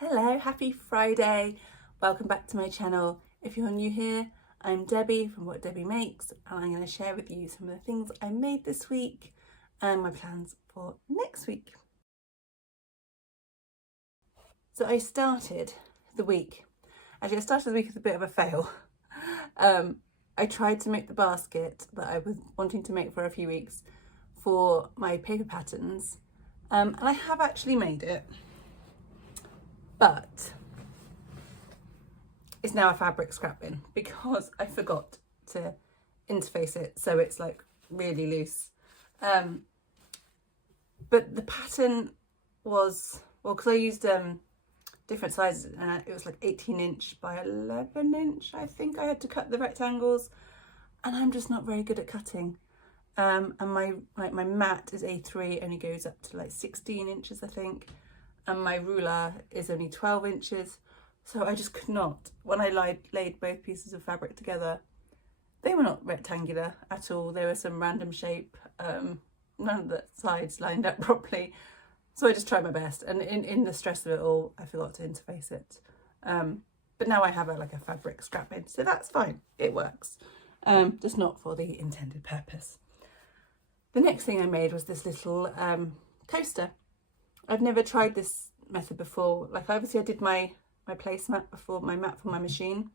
Hello, happy Friday. Welcome back to my channel. If you're new here, I'm Debbie from What Debbie Makes, and I'm going to share with you some of the things I made this week and my plans for next week. So I started the week with a bit of a fail. I tried to make the basket that I was wanting to make for a few weeks for my paper patterns, and I have actually made it, but it's now a fabric scrap bin because I forgot to interface it so it's like really loose. But the pattern was, well, because I used different sizes, and it was like 18" by 11". I think I had to cut the rectangles, and I'm just not very good at cutting. And my mat is A3, only goes up to like 16 inches, I think, and my ruler is only 12 inches. So I just could not. When I laid both pieces of fabric together, they were not rectangular at all. They were some random shape. None of the sides lined up properly. So I just tried my best, and in the stress of it all, I forgot to interface it. But now I have a fabric scrap bin, so that's fine. It works, just not for the intended purpose. The next thing I made was this little coaster. I've never tried this method before. Like, obviously I did my placemat before, my mat for my machine,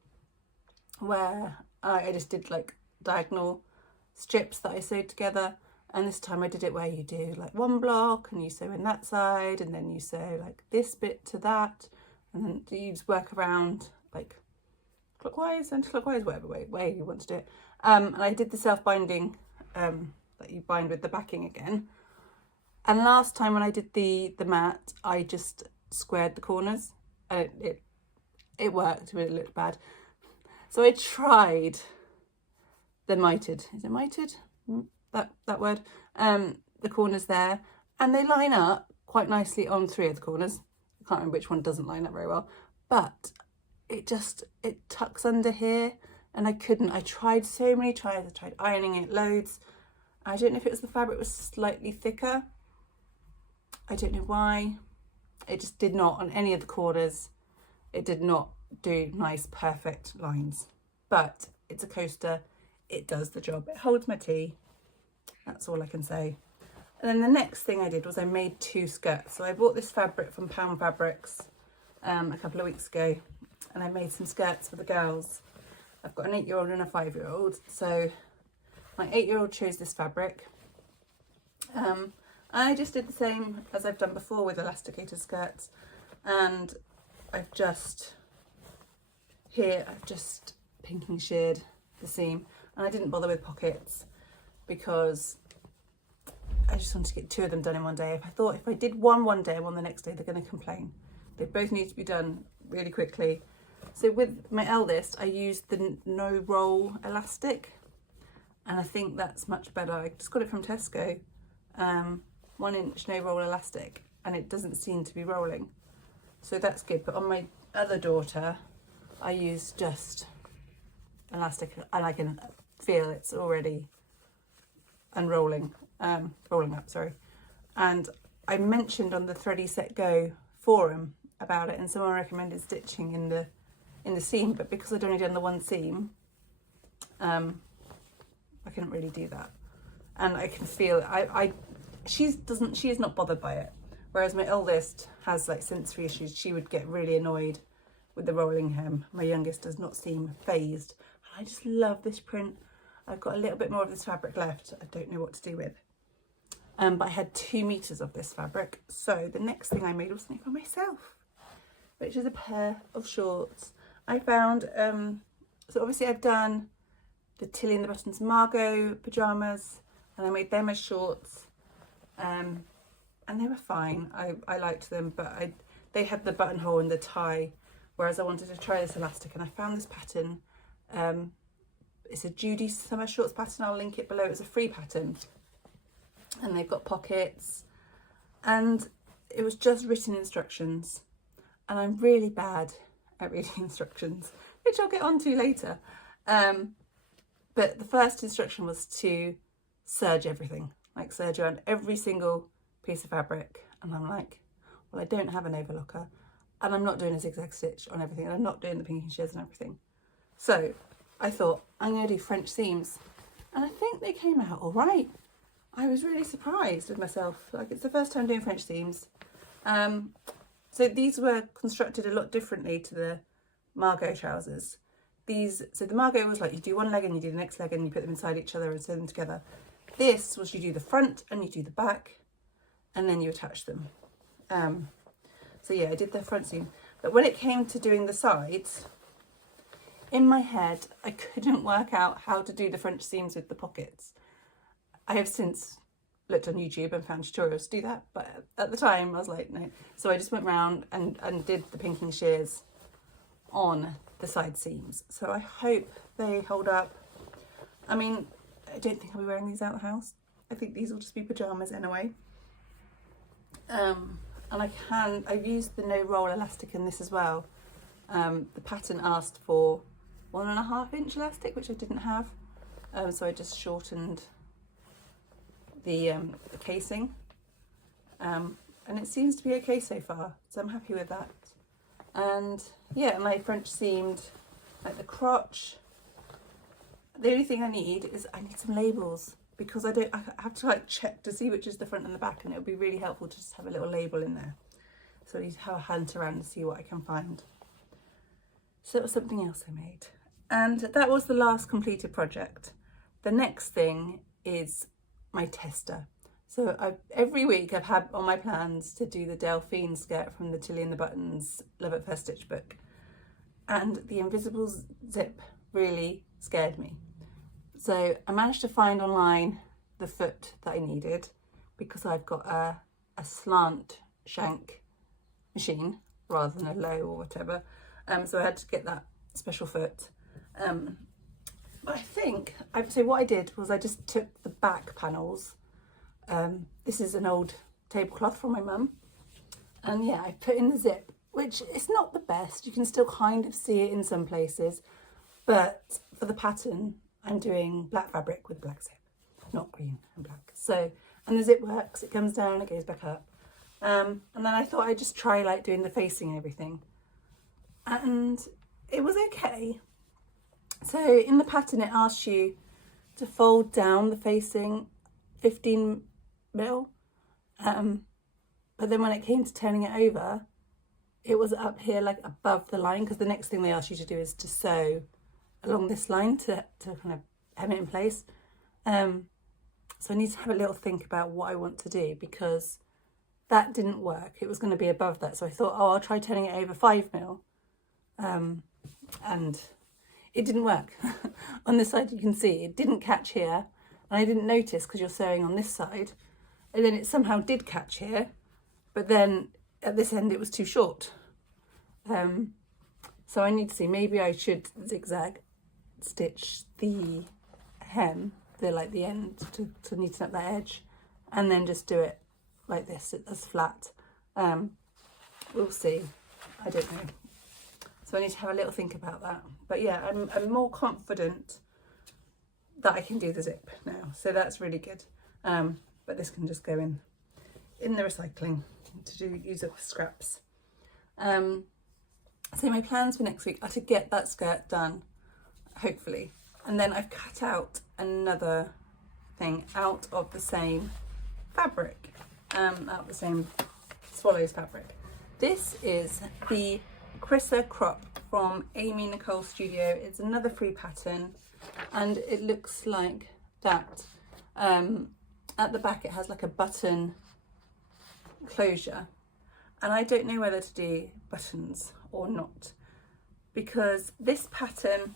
where I just did like diagonal strips that I sewed together. And this time I did it where you do like one block and you sew in that side, and then you sew like this bit to that, and then you just work around like clockwise, anti-clockwise, whatever way you want to do it. And I did the self-binding that you bind with the backing again. And last time when I did the mat, I just squared the corners, and it worked, but it looked bad. So I tried the mited. Is it mited? That word, the corners there, and they line up quite nicely on 3 of the corners. I can't remember which one doesn't line up very well, but it tucks under here, and I couldn't. I tried so many tries. I tried ironing it loads. I don't know if it was the fabric was slightly thicker. I don't know why. It just did not, on any of the corners, it did not do nice perfect lines. But it's a coaster. It does the job. It holds my tea. That's all I can say. And then the next thing I did was I made 2 skirts. So I bought this fabric from Pound Fabrics a couple of weeks ago, and I made some skirts for the girls. I've got an 8-year-old and a 5-year-old. So my 8-year-old chose this fabric. I just did the same as I've done before with elasticated skirts, and I've just pinking sheared the seam, and I didn't bother with pockets because I just wanted to get 2 of them done in one day. I thought if I did one day and one the next day, they're going to complain. They both need to be done really quickly. So with my eldest, I used the no roll elastic, and I think that's much better. I just got it from Tesco, 1" no roll elastic, and it doesn't seem to be rolling, so that's good. But on my other daughter, I used just elastic, and I can feel it's already unrolling, rolling up, sorry. And I mentioned on the Thready Set Go forum about it, and someone recommended stitching in the seam, but because I'd only done the one seam, I couldn't really do that. And I can feel she is not bothered by it, whereas my eldest has like sensory issues. She would get really annoyed with the rolling hem. My youngest does not seem phased. I just love this print. I've got a little bit more of this fabric left. I don't know what to do with. But I had 2 meters of this fabric. So the next thing I made was something for myself, which is a pair of shorts. I found, so obviously I've done the Tilly and the Buttons Margot pajamas, and I made them as shorts. And they were fine. I liked them, but they had the buttonhole and the tie, whereas I wanted to try this elastic, and I found this pattern. It's a Judy Summer shorts pattern. I'll link it below. It's a free pattern, and they've got pockets, and it was just written instructions, and I'm really bad at reading instructions, which I'll get onto later. But the first instruction was to serge everything, like serge around every single piece of fabric, and I'm like, well, I don't have an overlocker. and I'm not doing a zigzag stitch on everything, and I'm not doing the pinking shears and everything. So I thought, I'm going to do French seams, and I think they came out all right. I was really surprised with myself. Like, it's the first time doing French seams. So these were constructed a lot differently to the Margot trousers. So the Margot was like, you do one leg and you do the next leg and you put them inside each other and sew them together. This was, you do the front and you do the back and then you attach them. So yeah, I did the front seam. But when it came to doing the sides, in my head, I couldn't work out how to do the French seams with the pockets. I have since looked on YouTube and found tutorials to do that, but at the time I was like, no. So I just went round and did the pinking shears on the side seams. So I hope they hold up. I mean, I don't think I'll be wearing these out of the house. I think these will just be pyjamas anyway. And I've used the no roll elastic in this as well. The pattern asked for 1.5 inch elastic, which I didn't have. So I just shortened the casing. And it seems to be okay so far. So I'm happy with that. And yeah, my French seamed like the crotch. The only thing I need is I need some labels, because I have to like check to see which is the front and the back, and it would be really helpful to just have a little label in there. So I need to have a hunt around and see what I can find. So that was something else I made. And that was the last completed project. The next thing is my tester. So every week I've had on my plans to do the Delphine skirt from the Tilly and the Buttons Love at First Stitch book. And the invisible zip really scared me. So I managed to find online the foot that I needed, because I've got a slant shank machine rather than a low or whatever. So I had to get that special foot. But I think, so what I did was I just took the back panels. This is an old tablecloth from my mum. And yeah, I put in the zip, which is not the best. You can still kind of see it in some places. But for the pattern, I'm doing black fabric with black zip, not green and black. So, and the zip works, it comes down, it goes back up. And then I thought I'd just try like doing the facing and everything. And it was okay. So in the pattern, it asks you to fold down the facing 15 mil. But then when it came to turning it over, it was up here like above the line, because the next thing they ask you to do is to sew along this line to kind of hem it in place. So I need to have a little think about what I want to do, because that didn't work. It was going to be above that. So I thought, oh, I'll try turning it over 5 mil. And it didn't work. On this side, you can see it didn't catch here. And I didn't notice because you're sewing on this side. And then it somehow did catch here. But then at this end, it was too short. So I need to see, maybe I should zigzag stitch the hem, the end, to neaten up that edge, and then just do it like this as flat. We'll see. I don't know. So I need to have a little think about that. But yeah, I'm more confident that I can do the zip now. So that's really good. But this can just go in the recycling to use up scraps. So my plans for next week are to get that skirt done, hopefully. And then I've cut out another thing out of the same fabric, out of the same Swallows fabric. This is the Chrissa crop from Amy Nicole Studio. It's another free pattern, and it looks like that. At the back it has like a button closure, and I don't know whether to do buttons or not, because this pattern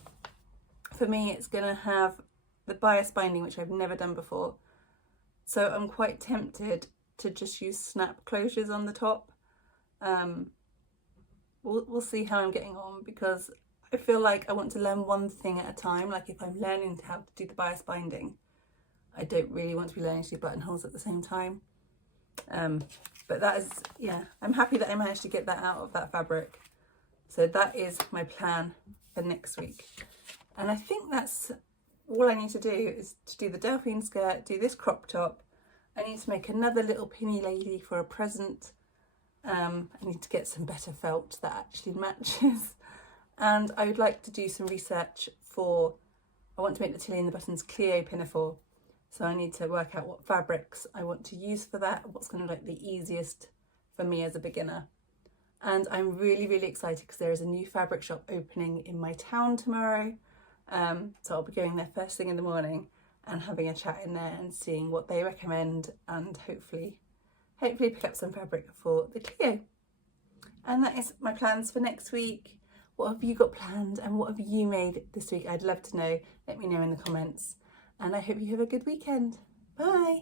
for me, it's going to have the bias binding, which I've never done before. So I'm quite tempted to just use snap closures on the top. We'll see how I'm getting on, because I feel like I want to learn one thing at a time. Like if I'm learning how to do the bias binding, I don't really want to be learning to do buttonholes at the same time. But that is, yeah, I'm happy that I managed to get that out of that fabric. So that is my plan for next week. And I think that's all I need to do, is to do the Delphine skirt, do this crop top. I need to make another little pinny lady for a present. I need to get some better felt that actually matches. And I would like to do some research for, I want to make the Tilly and the Buttons Clio pinafore. So I need to work out what fabrics I want to use for that, what's going to look the easiest for me as a beginner. And I'm really, really excited because there is a new fabric shop opening in my town tomorrow. So I'll be going there first thing in the morning and having a chat in there and seeing what they recommend, and hopefully pick up some fabric for the Clio. And that is my plans for next week. What have you got planned and what have you made this week? I'd love to know. Let me know in the comments. And I hope you have a good weekend. Bye.